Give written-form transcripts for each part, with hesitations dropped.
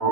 क्या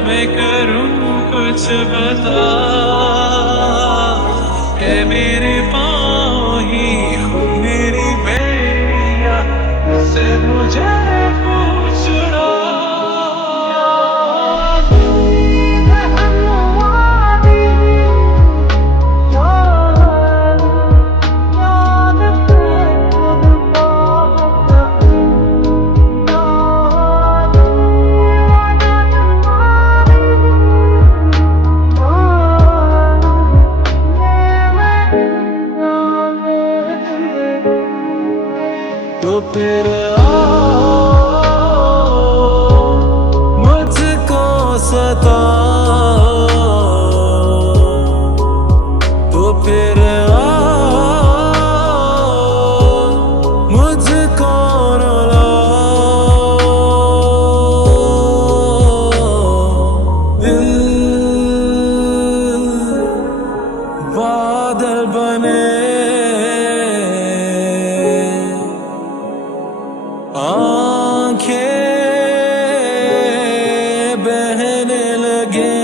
मैं करूं कुछ बता, है मेरे पाँव ही खुद मेरी बेड़ियां से मुझे पूछना। तो फिर मुझको सताओ, तो फिर मुझको रुलाओ। दिल बादल बने, आंखें बहने लगे,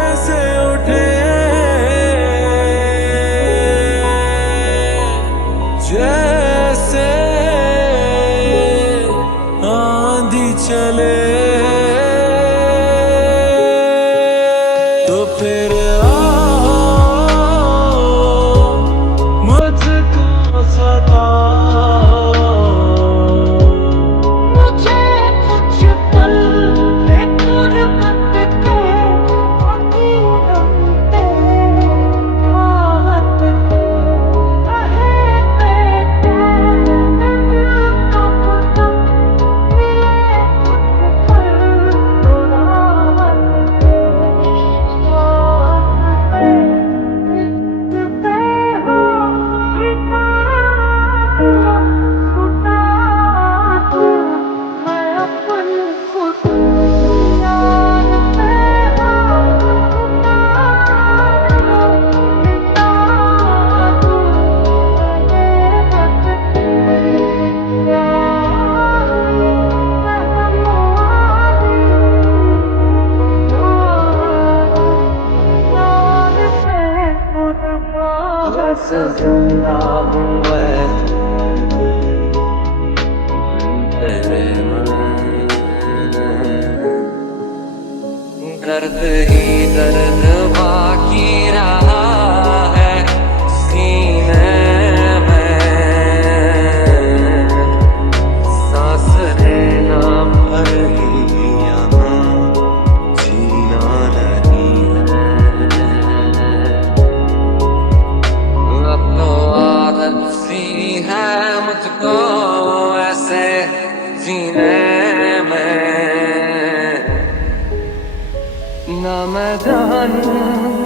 ऐसे उठे जैसे आंधी चले। तो फिर मुझको सताओ, मुझे कुछ पल गुरबत के अधीनते आहत के रहे बेचैन कब तक ये कुछ पल राहत के जिंदा हूँ मैं तेरे दर्द ही दर्द बाकी रहा है सीने में, सांस लेना भर ही यहाँ जीना नहीं है। अब तो आदत सी है मुझको ऐसे जीने में, ना मैं जानूं